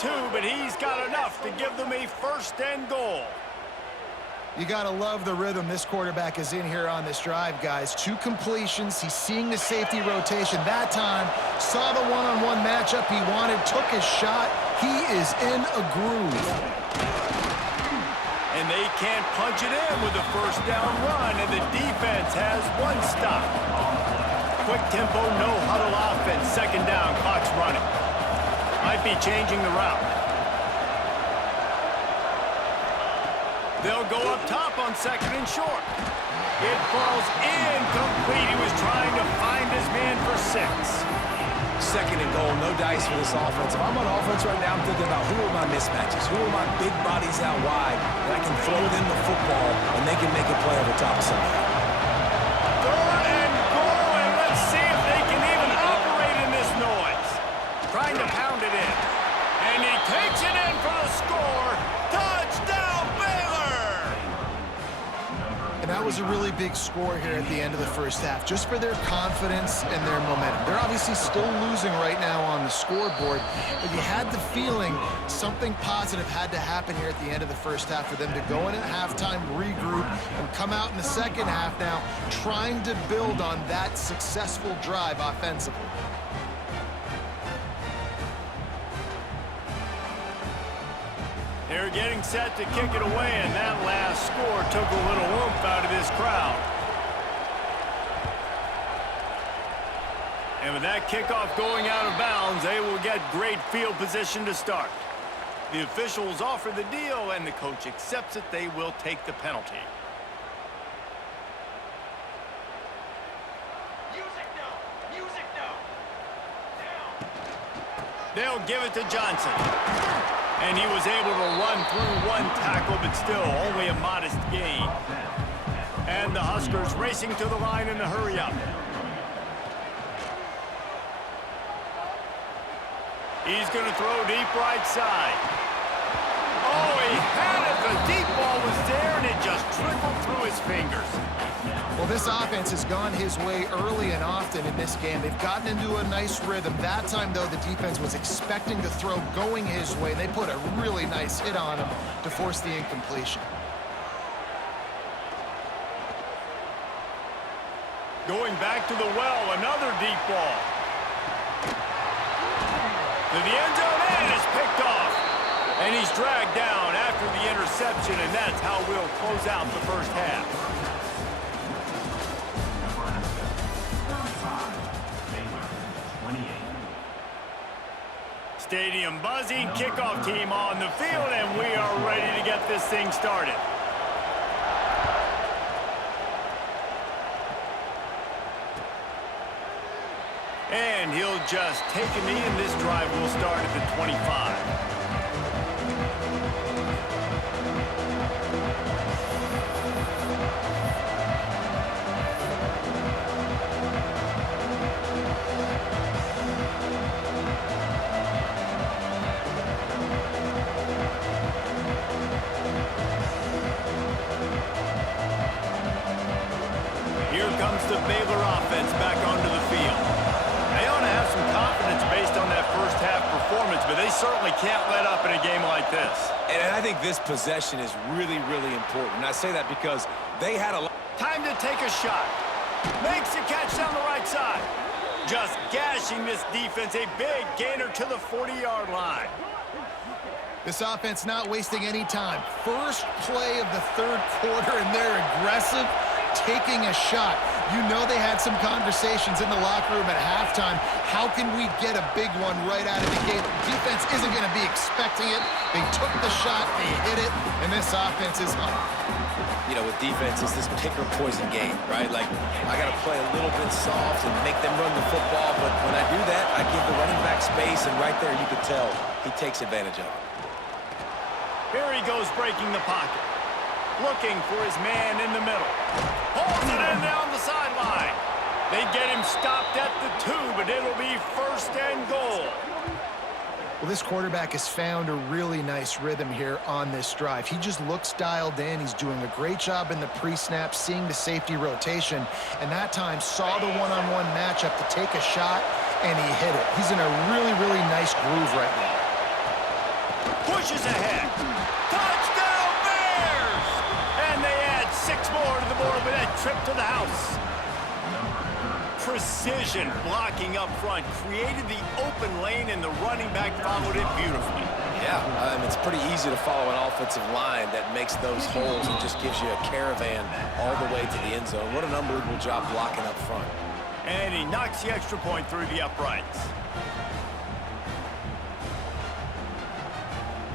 two, but he's got enough to give them a first and goal. You got to love the rhythm this quarterback is in here on this drive, guys. 2 completions. He's seeing the safety rotation. That time, saw the one-on-one matchup he wanted, took his shot. He is in a groove. And they can't punch it in with a first down run, and the defense has 1 stop. Quick tempo, no huddle offense. Second down, clock's running. Might be changing the route. They'll go up top on second and short. It falls incomplete. He was trying to find his man for 6. Second and goal, no dice for this offense. If I'm on offense right now, I'm thinking about who are my mismatches, who are my big bodies out wide that I can throw them the football and they can make a play over top of somebody. Third and goal, and let's see if they can even operate in this noise. Trying to pound it in. And he takes it in for the score. Touchdown, Baylor! And that was a really big score here at the end of the first half, just for their confidence and their momentum. They're obviously still losing right now on the scoreboard, but you had the feeling something positive had to happen here at the end of the first half for them to go in at halftime, regroup, and come out in the second half now trying to build on that successful drive offensively. They're getting set to kick it away, and that last score took a little oomph out of this crowd. And with that kickoff going out of bounds, they will get great field position to start. The officials offer the deal, and the coach accepts it. They will take the penalty. They'll give it to Johnson. And he was able to run through 1 tackle, but still only a modest gain. And the Huskers racing to the line in a hurry-up. He's going to throw deep right side. Oh, he had it. The deep ball was there, and it just trickled through his fingers. Well, this offense has gone his way early and often in this game. They've gotten into a nice rhythm. That time, though, the defense was expecting to throw going his way. They put a really nice hit on him to force the incompletion. Going back to the well, another deep ball. To the end zone, and it's picked off. And he's dragged down after the interception, and that's how we'll close out the first half. Stadium buzzing, kickoff team on the field, and we are ready to get this thing started. And he'll just take a knee, and this drive will start at the 25. Here comes the Baylor offense back onto the field. They ought to have some confidence based on that first half performance, but they certainly can't let up in a game like this. And I think this possession is really, really important. And I say that because they had a lot. Time to take a shot. Makes the catch down the right side. Just gashing this defense, a big gainer to the 40-yard line. This offense not wasting any time. First play of the third quarter, and they're aggressive, taking a shot. You know they had some conversations in the locker room at halftime. How can we get a big one right out of the gate? Defense isn't going to be expecting it. They took the shot, they hit it, and this offense is on. You know, with defense, it's this pick or poison game, right? Like, I got to play a little bit soft and make them run the football, but when I do that, I give the running back space, and right there you can tell he takes advantage of it. Here he goes breaking the pocket. Looking for his man in the middle. Holds it in down the sideline. They get him stopped at the 2, but it'll be first and goal. Well, this quarterback has found a really nice rhythm here on this drive. He just looks dialed in. He's doing a great job in the pre-snap, seeing the safety rotation, and that time saw the one-on-one matchup to take a shot, and he hit it. He's in a really, really nice groove right now. pushes ahead. Touchdown Bears! And they add 6 more to the board with that trip to the house. Precision blocking up front created the open lane, and the running back followed it beautifully. Yeah, it's pretty easy to follow an offensive line that makes those holes and just gives you a caravan all the way to the end zone. What an unbelievable job blocking up front. And he knocks the extra point through the uprights.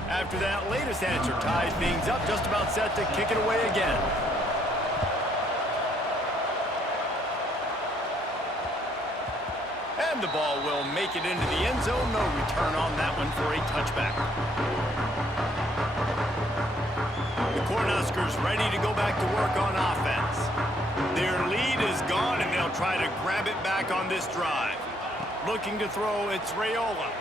After that latest answer ties things up, just about set to kick it away again. And the ball will make it into the end zone. No return on that one for a touchback. The Cornhuskers ready to go back to work on offense. Their lead is gone, and they'll try to grab it back on this drive. Looking to throw, it's Raiola.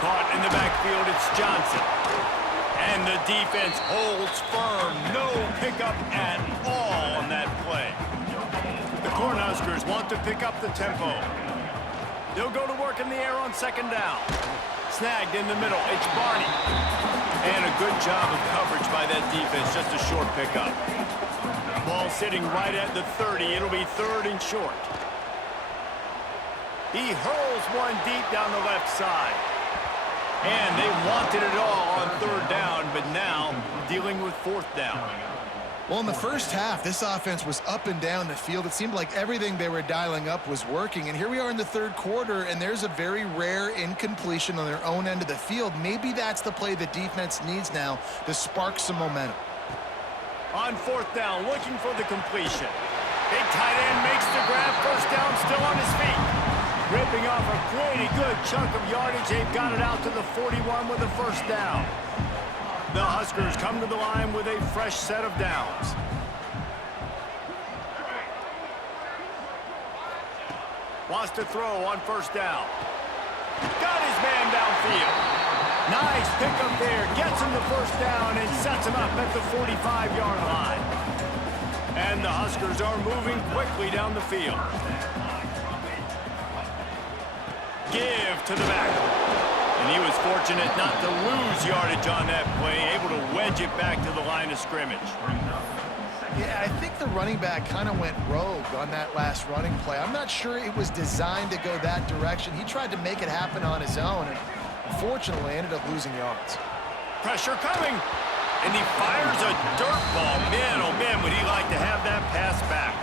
Caught in the backfield, it's Johnson. And the defense holds firm. No pickup at all on that play. The Cornhuskers want to pick up the tempo. They'll go to work in the air on second down. Snagged in the middle, it's Barney. And a good job of coverage by that defense, just a short pickup. Ball sitting right at the 30. It'll be 3rd and short. He hurls one deep down the left side. And they wanted it all on 3rd down, but now dealing with 4th down. Well, in the first half, this offense was up and down the field. It seemed like everything they were dialing up was working. And here we are in the 3rd quarter, and there's a very rare incompletion on their own end of the field. Maybe that's the play the defense needs now to spark some momentum. On 4th down, looking for the completion. Big tight end makes the grab. 1st down, still on his feet. Ripping off a pretty good chunk of yardage. They've got it out to the 41 with a 1st down. The Huskers come to the line with a fresh set of downs. Wants to throw on 1st down. Got his man downfield. Nice pickup there. Gets him the 1st down and sets him up at the 45-yard line. And the Huskers are moving quickly down the field. Give to the back. And he was fortunate not to lose yardage on that play, able to wedge it back to the line of scrimmage. Yeah, I think the running back kind of went rogue on that last running play. I'm not sure it was designed to go that direction. He tried to make it happen on his own, and unfortunately ended up losing yards. Pressure coming, and he fires a dirt ball. Man, oh man, would he like to have that pass back.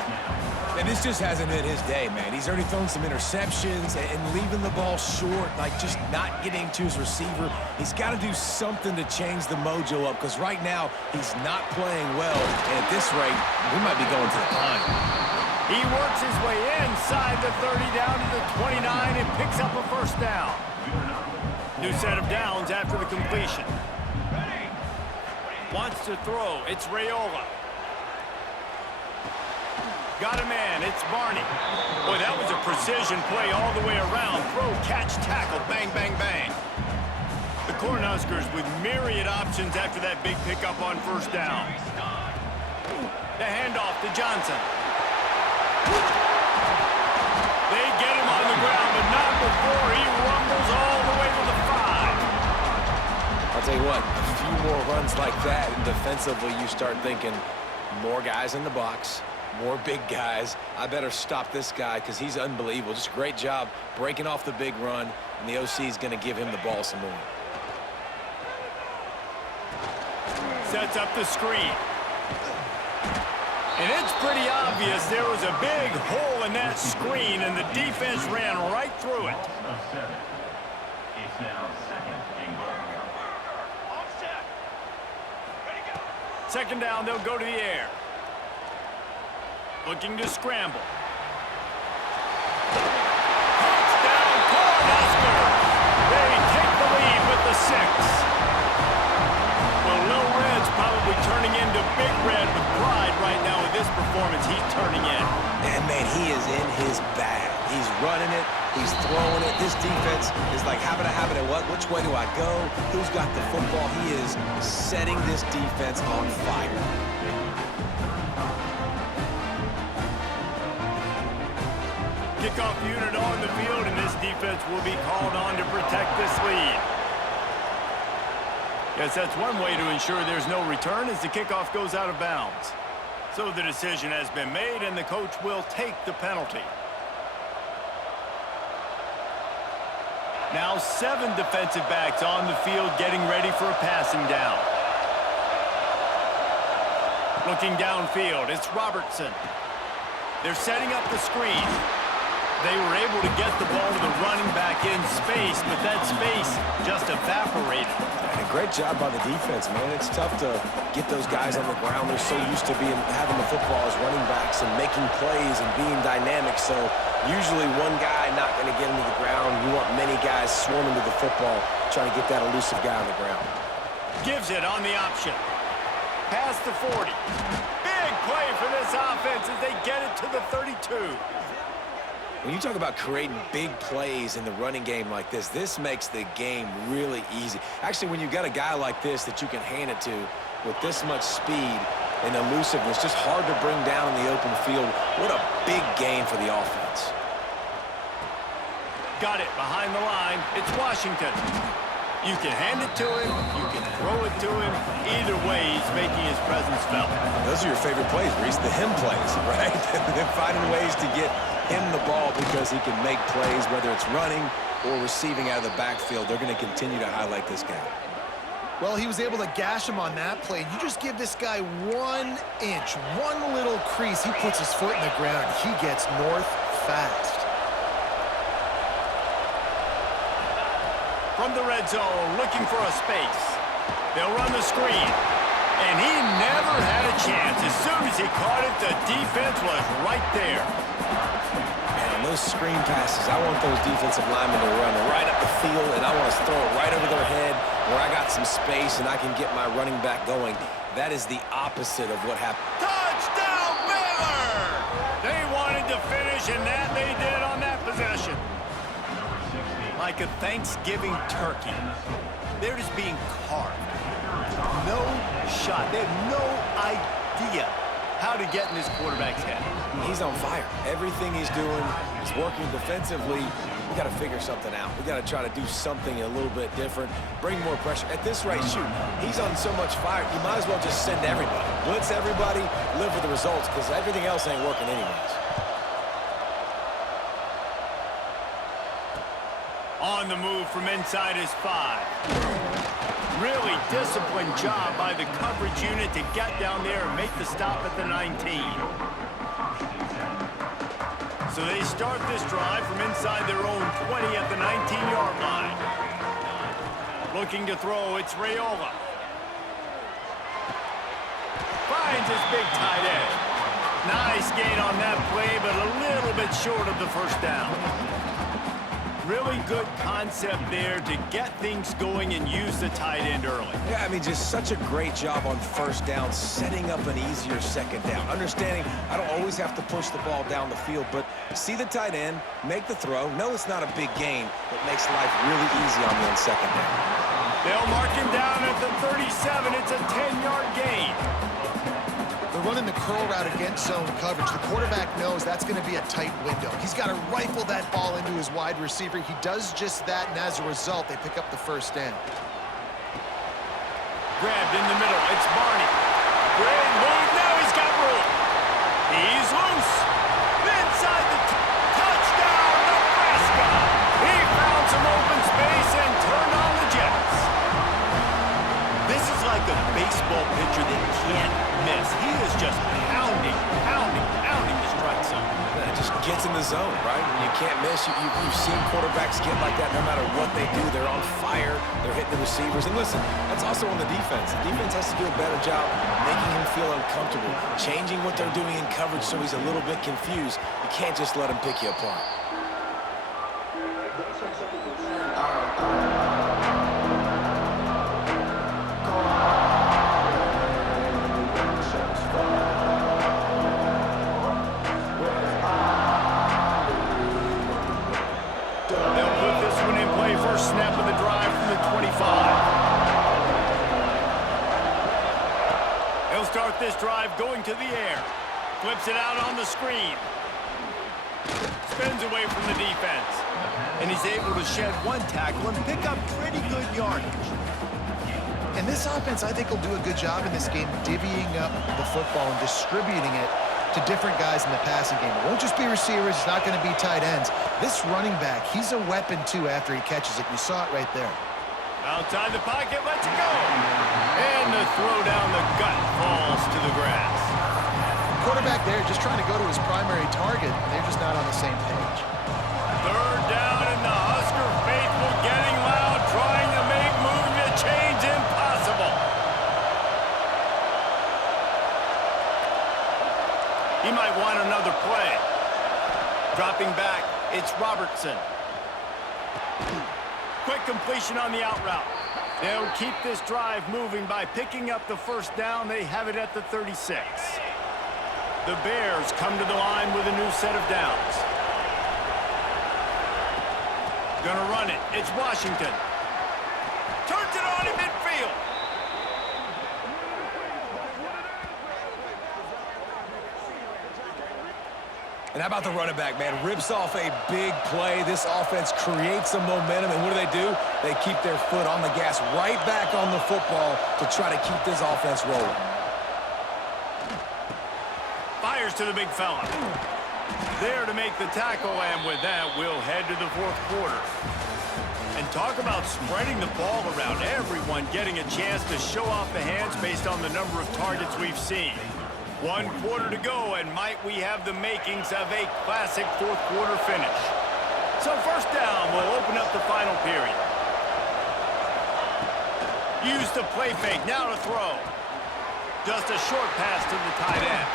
And this just hasn't been his day, man. He's already thrown some interceptions and leaving the ball short, like just not getting to his receiver. He's got to do something to change the mojo up, because right now he's not playing well. And at this rate, we might be going to the pine. He works his way inside the 30 down to the 29 and picks up a 1st down. New set of downs after the completion. Wants to throw. It's Raiola. Got a man, it's Barney. Boy, that was a precision play all the way around. Throw, catch, tackle, bang, bang, bang. The Cornhuskers with myriad options after that big pickup on 1st down. The handoff to Johnson. They get him on the ground, but not before he rumbles all the way to the 5. I'll tell you what, a few more runs like that, and defensively you start thinking more guys in the box. More big guys. I better stop this guy because he's unbelievable. Just a great job breaking off the big run, and the OC is going to give him the ball some more. Sets up the screen. And it's pretty obvious there was a big hole in that screen, and the defense ran right through it. Second down, they'll go to the air. Looking to scramble. Touchdown, Cornhuskers! They take the lead with the 6. Well, Lil Red's probably turning into Big Red with pride right now with this performance he's turning in. And, man, he is in his bag. He's running it. He's throwing it. This defense is like, habit, what? Which way do I go? Who's got the football? He is setting this defense on fire. Kickoff unit on the field, and this defense will be called on to protect this lead. Yes, that's one way to ensure there's no return as the kickoff goes out of bounds. So the decision has been made, and the coach will take the penalty. Now 7 defensive backs on the field getting ready for a passing down. Looking downfield, it's Robertson. They're setting up the screen. They were able to get the ball to the running back in space, but that space just evaporated. And a great job by the defense, man. It's tough to get those guys on the ground. They're so used to having the football as running backs and making plays and being dynamic. So usually one guy not going to get into the ground. You want many guys swarming to the football, trying to get that elusive guy on the ground. Gives it on the option. Past the 40. Big play for this offense as they get it to the 32. When you talk about creating big plays in the running game like this makes the game really easy. Actually, when you've got a guy like this that you can hand it to with this much speed and elusiveness, just hard to bring down in the open field. What a big game for the offense. Got it behind the line. It's Washington. You can hand it to him. You can throw it to him. Either way, he's making his presence felt. Those are your favorite plays, Reese, the him plays, right? They're finding ways to get him the ball because he can make plays, whether it's running or receiving out of the backfield. They're going to continue to highlight this guy. Well, he was able to gash him on that play. You just give this guy 1 inch, one little crease. He puts his foot in the ground. He gets north fast. From the red zone, looking for a space. They'll run the screen. And he never had a chance. As soon as he caught it, the defense was right there. Man, those screen passes, I want those defensive linemen to run right up the field, and I want to throw it right over their head where I got some space and I can get my running back going. That is the opposite of what happened. Touchdown, Baylor! They wanted to finish, and that they did on that possession. Like a Thanksgiving turkey. They're just being carved. No shot. They have no idea how to get in this quarterback's head. He's on fire. Everything he's doing is working defensively. We got to figure something out. We got to try to do something a little bit different, bring more pressure. At this rate, shoot, he's on so much fire, you might as well just send everybody. Blitz everybody, live with the results, because everything else ain't working anyways. On the move from inside his 5. Really disciplined job by the coverage unit to get down there and make the stop at the 19. So they start this drive from inside their own 20 at the 19-yard line. Looking to throw, it's Raiola. Finds his big tight end. Nice gain on that play, but a little bit short of the first down. Really good concept there to get things going and use the tight end early. Yeah, I mean, just such a great job on first down, setting up an easier second down. Understanding I don't always have to push the ball down the field, but see the tight end, make the throw. No, it's not a big gain, but makes life really easy on me on second down. They'll mark him down at the 37. It's a 10-yard gain. They're running the curl route against zone coverage. The quarterback knows that's going to be a tight window. He's got to rifle that ball into his wide receiver. He does just that, and as a result, they pick up the first down. Grabbed in the middle. It's Barney. Great move. Now he's got room. He's loose. Inside the touchdown, Nebraska. He found some open space and turned on the Jets. This is like a baseball pitcher that can't miss. He is just pounding the strike zone. It just gets in the zone, right? When you can't miss, you've seen quarterbacks get like that no matter what they do. They're on fire. They're hitting the receivers. And listen, that's also on the defense. The defense has to do a better job making him feel uncomfortable, changing what they're doing in coverage so he's a little bit confused. You can't just let him pick you apart. Snap of the drive from the 25. They'll start this drive going to the air. Flips it out on the screen. Spins away from the defense. And he's able to shed one tackle and pick up pretty good yardage. And this offense, I think, will do a good job in this game divvying up the football and distributing it to different guys in the passing game. It won't just be receivers. It's not going to be tight ends. This running back, he's a weapon, too, after he catches it. You saw it right there. Outside the pocket, lets it go. And the throw down the gut falls to the grass. Quarterback there just trying to go to his primary target, and they're just not on the same page. Third down, and the Husker faithful getting loud, trying to make moving the chains impossible. He might want another play. Dropping back, it's Robertson. Quick completion on the out route. They'll keep this drive moving by picking up the first down. They have it at the 36. The Bears come to the line with a new set of downs. Gonna run it. It's Washington. Turns it on in midfield. And how about the running back, man? Rips off a big play. This offense creates some momentum, and what do? They keep their foot on the gas, right back on the football to try to keep this offense rolling. Fires to the big fella. There to make the tackle, and with that, we'll head to the fourth quarter. And talk about spreading the ball around. Everyone getting a chance to show off the hands based on the number of targets we've seen. 1 quarter to go, and might we have the makings of a classic fourth quarter finish. So first down will open up the final period. Use the play fake, now to throw. Just a short pass to the tight end.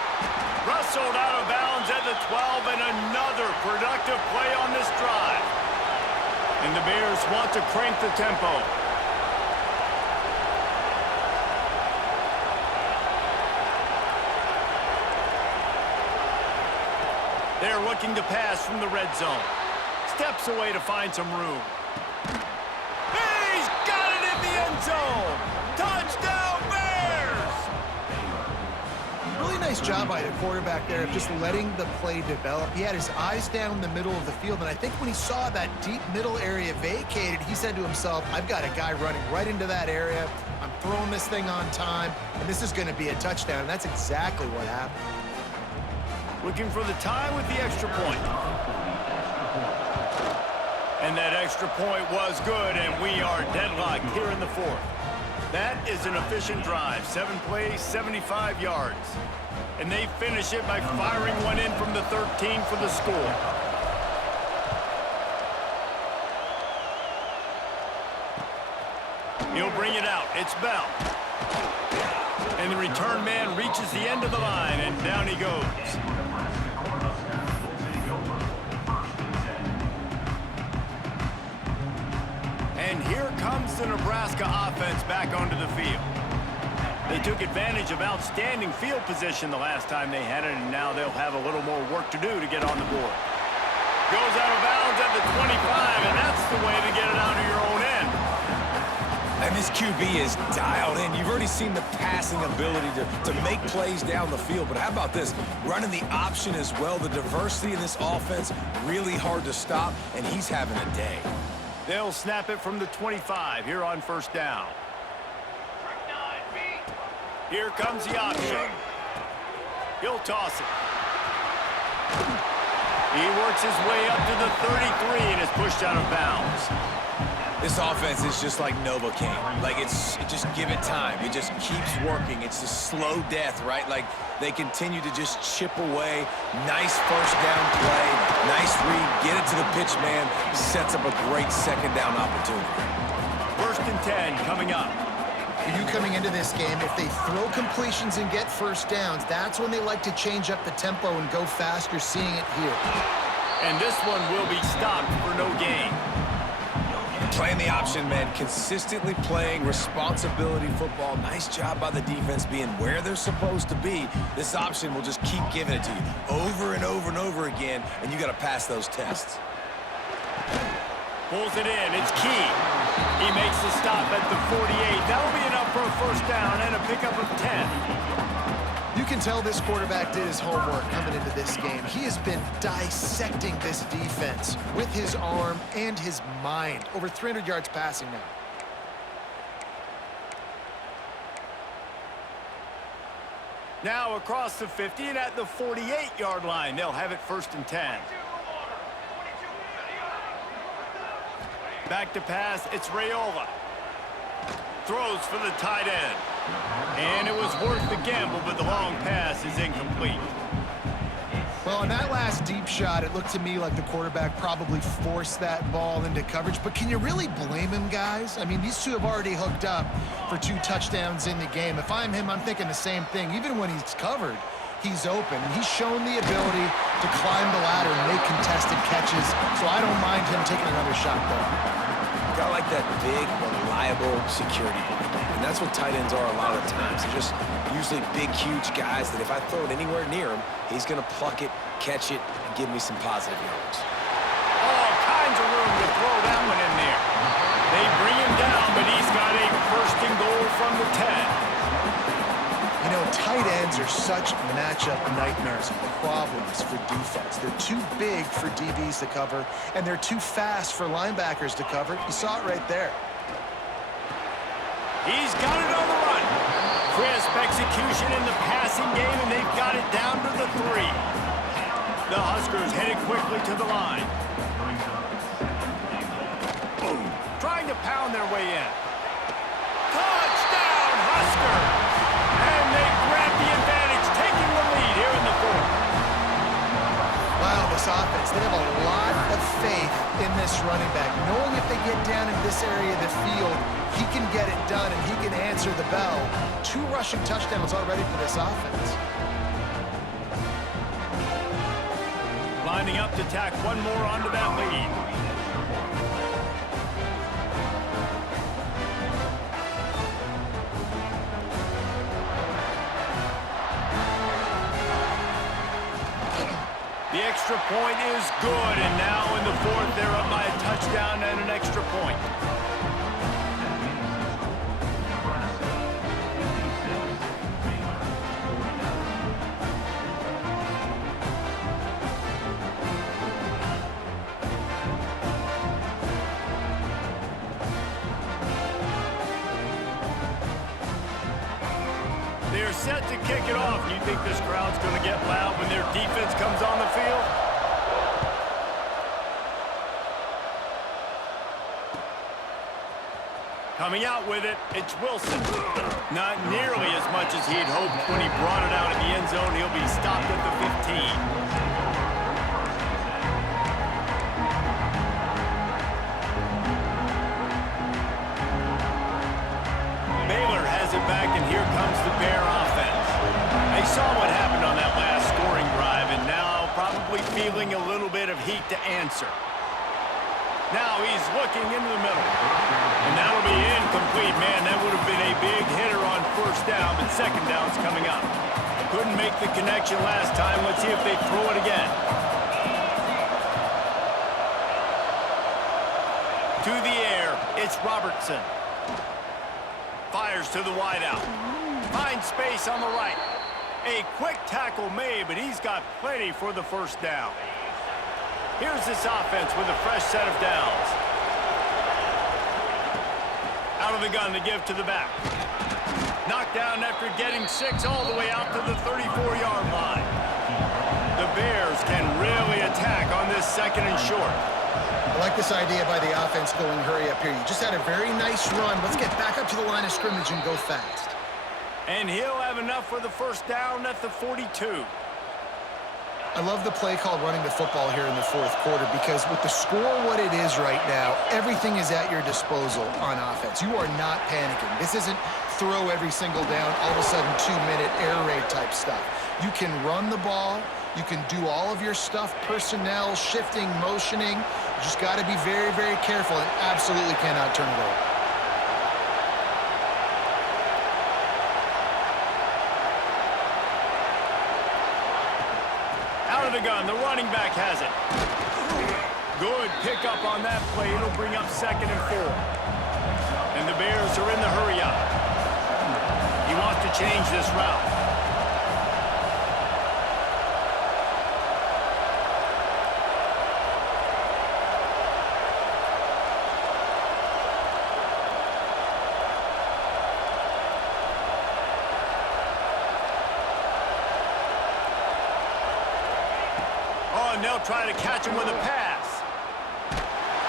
Rustled out of bounds at the 12, and another productive play on this drive. And the Bears want to crank the tempo. They're looking to pass from the red zone. Steps away to find some room. He's got it in the end zone! Touchdown, Bears! Really nice job by the quarterback there of just letting the play develop. He had his eyes down the middle of the field, and I think when he saw that deep middle area vacated, he said to himself, I've got a guy running right into that area. I'm throwing this thing on time, and this is going to be a touchdown, and that's exactly what happened. Looking for the tie with the extra point. And that extra point was good, and we are deadlocked here in the fourth. That is an efficient drive. 7 plays, 75 yards. And they finish it by firing one in from the 13 for the score. He'll bring it out. It's Bell. And the return man reaches the end of the line, and down he goes. And here comes the Nebraska offense back onto the field. They took advantage of outstanding field position the last time they had it, and now they'll have a little more work to do to get on the board. Goes out of bounds at the 25, and that's the way to get it out of your own end. And this QB is dialed in. You've already seen the passing ability to make plays down the field. But how about this? Running the option as well. The diversity in this offense, really hard to stop, and he's having a day. They'll snap it from the 25 here on first down. Here comes the option. He'll toss it. He works his way up to the 33 and is pushed out of bounds. This offense is just like Novocaine. Like, just give it time. It just keeps working. It's a slow death, right? Like, they continue to just chip away. Nice first down play. Nice read. Get it to the pitch man. Sets up a great second down opportunity. 1st and 10 coming up. For you coming into this game, if they throw completions and get first downs, that's when they like to change up the tempo and go faster, seeing it here. And this one will be stopped for no gain. Playing the option, man. Consistently playing responsibility football. Nice job by the defense being where they're supposed to be. This option will just keep giving it to you over and over and over again, and you got to pass those tests. Pulls it in. It's Key. He makes the stop at the 48. That'll be enough for a first down and a pickup of 10. You can tell this quarterback did his homework coming into this game. He has been dissecting this defense with his arm and his mind. Over 300 yards passing now. Now across the 50 and at the 48-yard line, they'll have it 1st and 10. Back to pass, it's Raiola. Throws for the tight end. And it was worth the gamble, but the long pass is incomplete. Well, on that last deep shot, it looked to me like the quarterback probably forced that ball into coverage. But can you really blame him, guys? I mean, these two have already hooked up for 2 touchdowns in the game. If I'm him, I'm thinking the same thing. Even when he's covered, he's open. He's shown the ability to climb the ladder and make contested catches. So I don't mind him taking another shot, though. Got like that big, reliable security blanket. And that's what tight ends are a lot of the times. They're just usually big, huge guys that if I throw it anywhere near him, he's going to pluck it, catch it, and give me some positive yards. All kinds of room to throw that one in there. They bring him down, but he's got a 1st and goal from the 10. You know, tight ends are such matchup nightmares and problems for defense. They're too big for DBs to cover, and they're too fast for linebackers to cover. You saw it right there. He's got it on the run. Crisp execution in the passing game, and they've got it down to the 3. The Huskers headed quickly to the line. Trying to pound their way in. Touchdown, Huskers! And they grab the advantage, taking the lead here in the 4th. Wow, this offense, they have a lot of faith in this running back, knowing if they get down in this area of the field, he can get it done and he can answer the bell. 2 rushing touchdowns already for this offense. Lining up to tack one more onto that lead. The extra point is good, and now in the 4th, they're up by a touchdown and an extra point. They're set to kick it off. You think this crowd's going to get loud when their defense comes on the field? Coming out with it, it's Wilson. Not nearly as much as he'd hoped when he brought it out in the end zone. He'll be stopped at the 15. Back, and here comes the Bear offense. They saw what happened on that last scoring drive, and now probably feeling a little bit of heat to answer. Now he's looking into the middle. And that'll be incomplete. Man, that would have been a big hitter on 1st down, but 2nd down's coming up. Couldn't make the connection last time. Let's see if they throw it again. To the air, it's Robertson. Fires to the wideout. Finds space on the right. A quick tackle made, but he's got plenty for the 1st down. Here's this offense with a fresh set of downs. Out of the gun to give to the back. Knocked down after getting 6 all the way out to the 34-yard line. The Bears can really attack on this 2nd and short. I like this idea by the offense going hurry up here. You just had a very nice run. Let's get back up to the line of scrimmage and go fast. And he'll have enough for the 1st down at the 42. I love the play called running the football here in the 4th quarter because with the score what it is right now, everything is at your disposal on offense. You are not panicking. This isn't throw every single down, all of a sudden 2-minute air raid type stuff. You can run the ball. You can do all of your stuff, personnel, shifting, motioning. You just got to be very, very careful and absolutely cannot turn it over. Out of the gun, the running back has it. Good pickup on that play. It'll bring up 2nd and 4. And the Bears are in the hurry up. He wants to change this route. they'll try to catch him with a pass.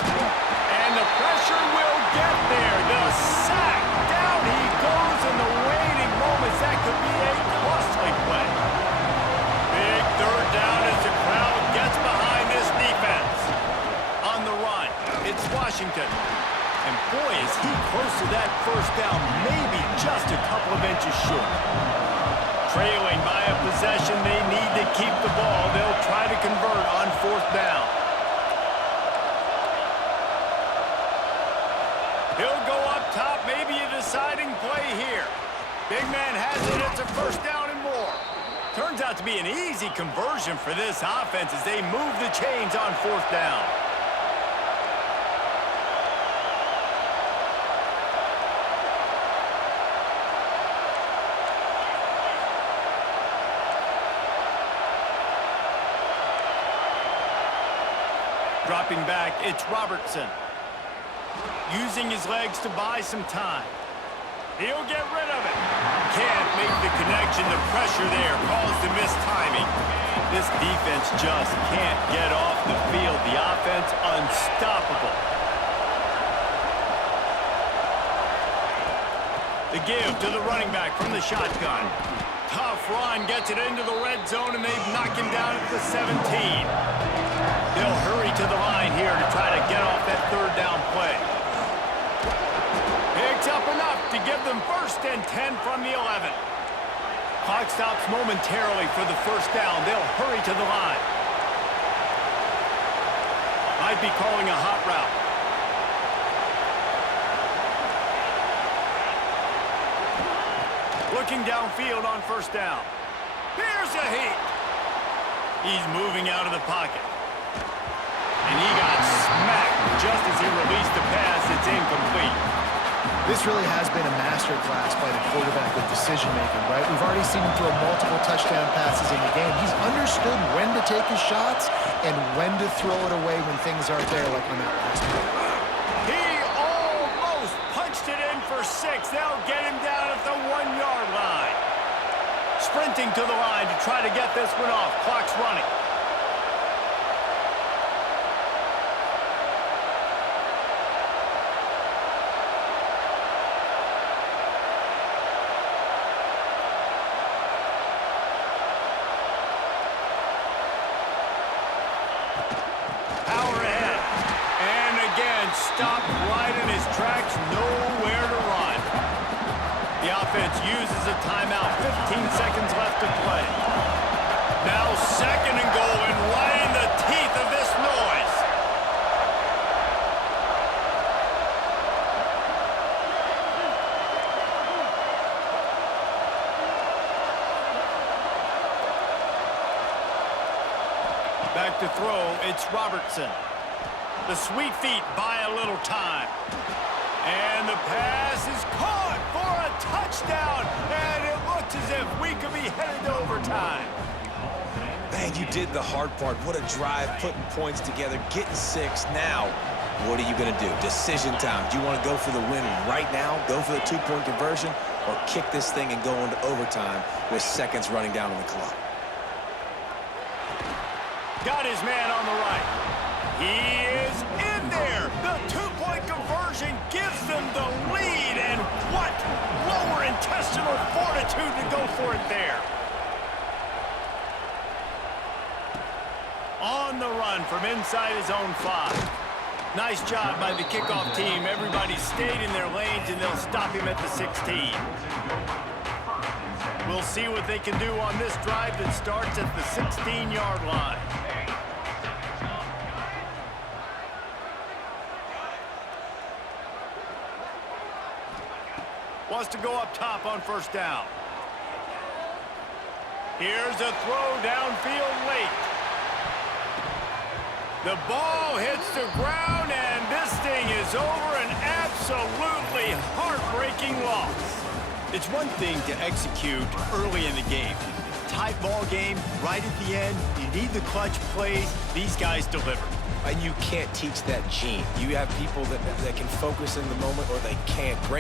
And the pressure will get there. The sack. Down he goes in the waiting moments. That could be a costly play. Big third down as the crowd gets behind this defense. On the run, it's Washington. And boy, is he close to that first down, maybe just a couple of inches short. Trailing by a possession, they need to keep the ball. They'll try to convert on fourth down. He'll go up top, maybe a deciding play here. Big man has it, it's a first down and more. Turns out to be an easy conversion for this offense as they move the chains on fourth down. Dropping back, it's Robertson. Using his legs to buy some time. He'll get rid of it. Can't make the connection. The pressure there caused the missed timing. This defense just can't get off the field. The offense unstoppable. The give to the running back from the shotgun. Tough run, gets it into the red zone, and they've knocked him down at the 17. They'll hurry to the line here to try to get off that third down play. Picks up enough to give them first and 10 from the 11. Clock stops momentarily for the first down. They'll hurry to the line. Might be calling a hot route. Looking downfield on first down. Here's a heat. He's moving out of the pocket. And he got smacked just as he released the pass. It's incomplete. This really has been a masterclass by the quarterback with decision-making, right? We've already seen him throw multiple touchdown passes in the game. He's understood when to take his shots and when to throw it away when things aren't there, like on that last play. He almost punched it in for 6. They'll get him down at the 1-yard line. Sprinting to the line to try to get this one off. Clock's running. Stopped right in his tracks, nowhere to run. The offense uses a timeout, 15 seconds left to play. Now second and goal, and right in the teeth of this noise. Back to throw, it's Robertson. The sweet feet buy a little time. And the pass is caught for a touchdown. And it looks as if we could be headed to overtime. Man, you did the hard part. What a drive, putting points together, getting 6. Now, what are you going to do? Decision time. Do you want to go for the win right now, go for the 2-point conversion, or kick this thing and go into overtime with seconds running down on the clock? Got his man on the right. He is in there. The 2-point conversion gives them the lead. And what lower intestinal fortitude to go for it there. On the run from inside his own 5. Nice job by the kickoff team. Everybody stayed in their lanes, and they'll stop him at the 16. We'll see what they can do on this drive that starts at the 16-yard line. Wants to go up top on first down. Here's a throw downfield late. The ball hits the ground, and this thing is over. An absolutely heartbreaking loss. It's one thing to execute early in the game. Tight ball game, right at the end. You need the clutch plays. These guys deliver. And you can't teach that gene. You have people that can focus in the moment, or they can't. Great